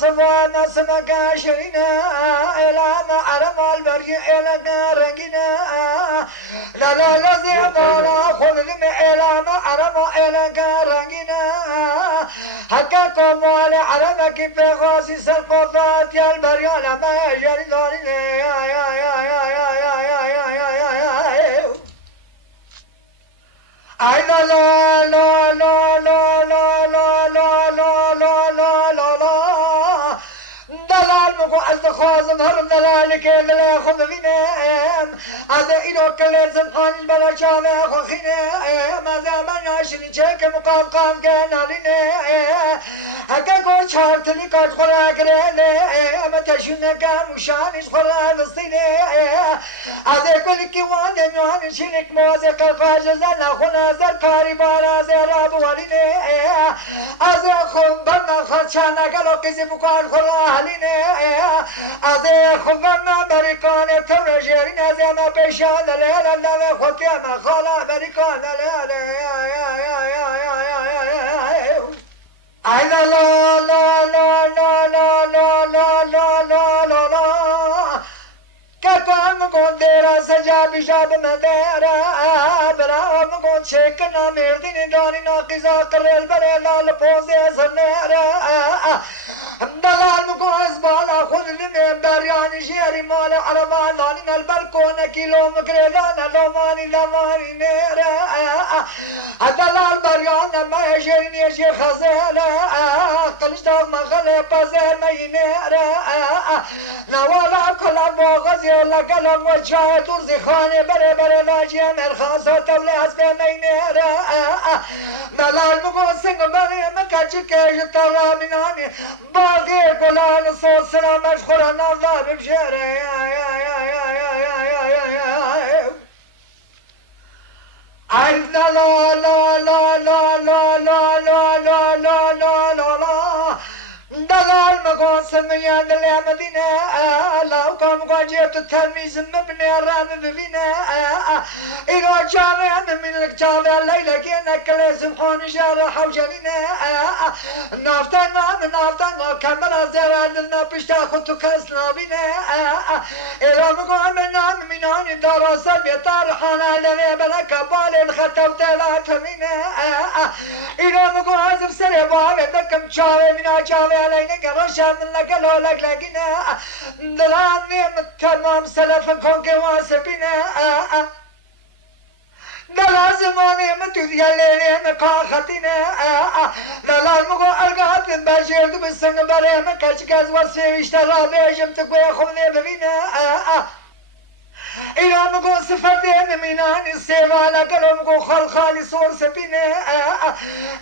صفوان سمك شرينا إلى ما عرم البرج إلى رنجنا لا لا لا زيبانا خذ لما إلى ما عرم إلى رنجنا حكاكم على عرمك بغاسي سلقفات يا البريان ما يجري دارين يا يا يا يا يا يا يا يا يا يا يا أي لا لا لا لا لا لا لا لا لا لا لا لا لا دلال مكو از خوازم هرم دلال که دل خود بینم از اینو کلی زبان بلا جامه خوخینه از من عشقی چه که مقام که نالینه اگه گو چارتلی کاج خورا کرده اما تشونه که مشانش خورا بستینه از کلی که وانه میوان شیلک موزه کلقاج زن خونه زر کاری بارا زیرا بوالینه از خون برنا خرچانه گلو کسی بکار خورا حلینه از خون برنا بریکانه تر جرین از اما پیشان لیل الله خودی اما خالا بریکان لیل لا لا لا لا لا لا لا لا لا لا لا لا كم كون ديرا سجا بجاب مديرا برام كون شكنا مردين داني ناقزا قرل بريلا لبوزي سنيرا دلال مكوز بالا خذ لمن برياني جيري مال عربان لانين البلكون كيلو مكريلانا لوماني لماني نيرا دلال بريان ما يجريني يجي خزيلا قلش داغ مغلي بازير ما ينيرا نوالا كلا بوغزي ولا قلم وشاي ترزي خاني بري بري لاجي مرخاصة تولي حسبي ما ينيرا دلال مكوز سنگ بري مكاچي كيش ترى مناني باقي قلان صوت سلام مشخورا نظر بمشيري يا يا يا يا يا يا يا يا لا لا لا لا لا لا لا لا لا لا لا لا لا دلال مقون سميان دليا مدينة لو كم قاجيت التلميذ مبني رام ببينة إلو جامع من الجامع الليلة كينا كل سمحون جارة حوجانينا نافتنا كاميرا زرع لنا بشتا خطو كسنا بينا إلو مقون منان دراسة بيطارحانا لذي بلك بالي الخطب تلات مينا إلو مقون زبسري بابي بكم جاوي منا جاوي علينا قرشا من لك لولك لقينا دلاني تمام سلف كونك واسبينا دلا زماني متودي الليلي مقاختنا دلا المقو القات بشير بسنگ بري مكاشكاز وسي اشترى بيجم تكوي خمني ببينا إلى مقو صفتين منان السيفالا قلو مقو خالي صور سبينة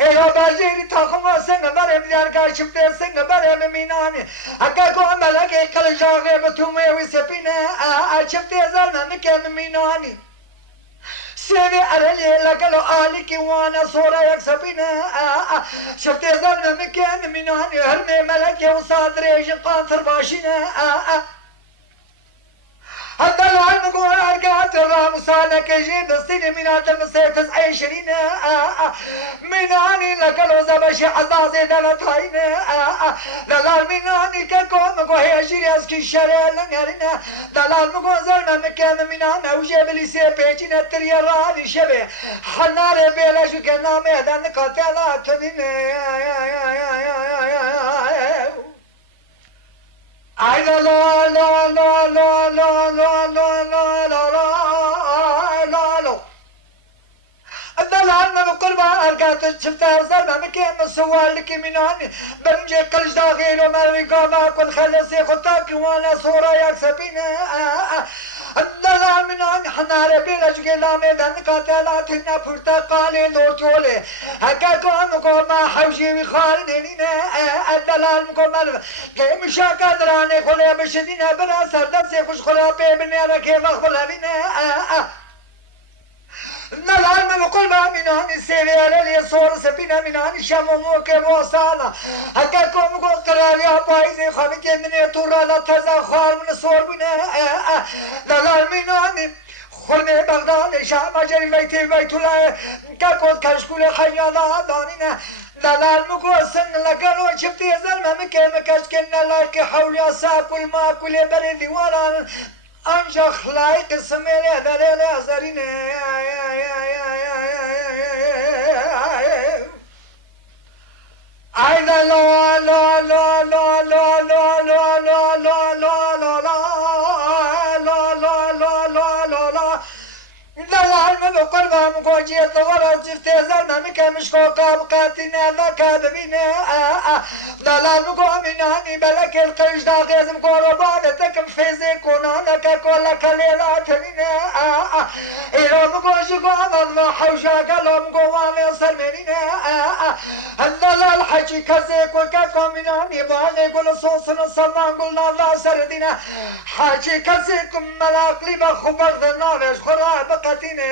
إلى باجيري تاخم سنگ بري مديار كاشبتي سنگ بري منان أكاكو ملكي قل جاغي بتومي وسبينة شبتي زرنا مكان مناني سيري أرلي لقلو آلي كي وانا صورة يكسبينا شبتي زرنا مكان مناني هرمي ملكي وصادري جنقان باشينا الدلال نقول أرقات الرامسانة كجيب السنة من المسيطس عشرين مناني لقلو زبشي عزازي دلتهين دلال مناني ككون مقو هيجيري اسكي شرع لنهرين دلال مقو زرنا مكان منان وجيب لي سيبيجين التريراني شبه حنار بيلاش وكنا مهدان قتلات من I la la la la la la la la la la la la الدلال ما بقربا أرقات شفتها زرنا مكين مسوال لكي مناني بنجي قلش داخل ومريقا ما كن خلصي خطاكي وانا صورة يكسبين الدلال مناني حناري بيلاش قلامي دن قاتلات هنا برتقالي لورتولي هكاكو مكو ما حوشي وخالدين الدلال مكو مالف كي مشاكا دراني خلي بشدين برا سردسي خوش خلابي بني ركي مخبلا بينا نلعب من كل ما مناني سيريا لي صور سبينا مناني شامو كبوسانا هكاكم كو قراليا بايزي خميكي من تورا لا تزا خال من صور بنا نلعب مناني خرمي بغداد شام جري بيتي بيتولا كاكو كشكول حيانا دانينا دلال مكو سن لكنو كون شفتي زلمة مكش كنا لايك حولي أساكل ما كل بريدي ولا أنجا خلايق سميلي ذليل زرين أيضا لا لا لا لا لا لا لا لا لا لا لا لا لا لا لا لا لا دلال من قربان كوجيت ورا زفتي زلمة مكمش فوقا بقاتنا ذاك ببينا دلال مقومناني بلك القرش دا غيزم قربانتك فيزي كونانك كولا كليلا تنينا إلو مقوشي قوام حوشا قلو مقوام سلمينينا دلال حجي كزيك وكاكومناني بالي قول صوصنا سمان قلنا ذا سردنا حجي كزيك ملاك لما خبر ذنالش خراب قتينة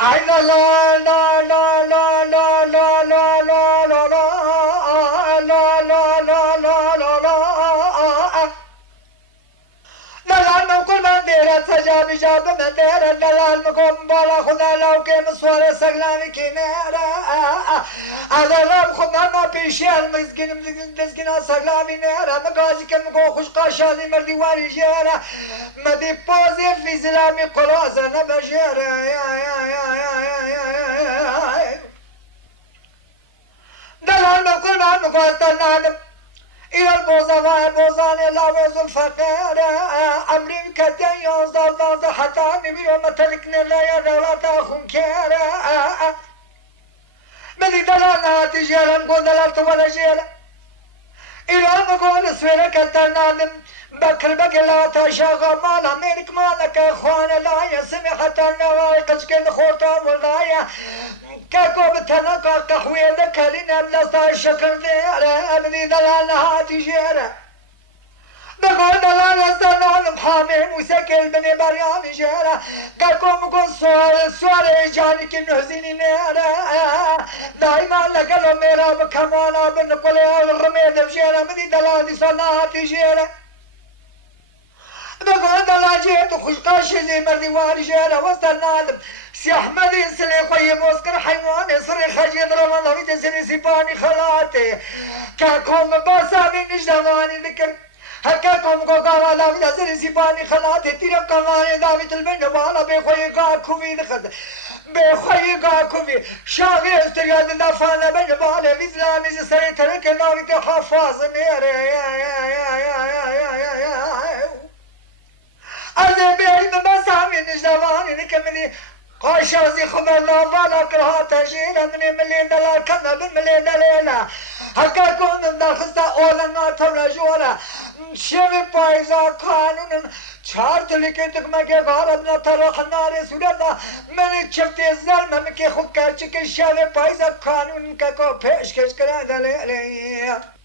أي لا لا لا لا لا لا لا لا لا لا لا لا لا لا لا دلال مقول من ديرة سجاب جاب من ديرة دلال مقوم بالا خدا لو كيم سوار سغلاني كنيرة دلال خدا ما بيشير مسكين سغلاني نيرة مقاجي كم مقو خوش قاشالي مردي واري جيرة مدي بوزي في زلامي قرازة نبجيرة دلال مقول من مقو استنادم إلى البوزة بوزاني لا بوز الفقير أمريكا يوزد حتى نبي وما تركنا لا يدولا تاخون كير بدي دلانا تجيلا نقول دلالت ولا جيلا إلى المقول سويرا كتنادم بكر بقلا تشاغ مالا ملك مالك اخوان لا يسمي حتى النواي قشكن خوتا ولايا كاكو بتنقى قحوية ذكرين بلستا الشكر ديرا ابني دلانا تجيرا بقول دلانا استنان محامين وسكل بني بريان جيرا كاكو مقول سوار جاني كنهزيني نيرا دايما لقلو ميرا بكمانا بنقلي الرميد بجيرا مني دلاني صناها تجيرا بقول دلا جيت وخشقاش زي مردي واري جيرا وسط النادم سي احمد ينسلي قيم وسكر حيوان يصري خجيد رمضان يتسلي سيباني خلاتي كاكم باسامي نجدواني ذكر هكاكم قوقاوا لا يتسلي سيباني خلاتي تيرب كماني داويت المنو بالا بخوي قاكوفي دخد بخوي قاكوفي شاغي استرياد دافانا بن بالا بإسلامي سري ترك ناويت حفاظ ميري أنا بعيد ما سامي نجدواني نكملي قاشازي خمر لا بالا كرها تجينا مني مليون دولار كنا بالمليون دولار هكا كون من دخستا أولانا ترجورا شوي بايزا قانون شارت لكيتك مكي غاربنا طرق النار سودانا من شفتي الظلم مكي خكا شكي شوي بايزا قانون كاكو بيش كش كرا دليلي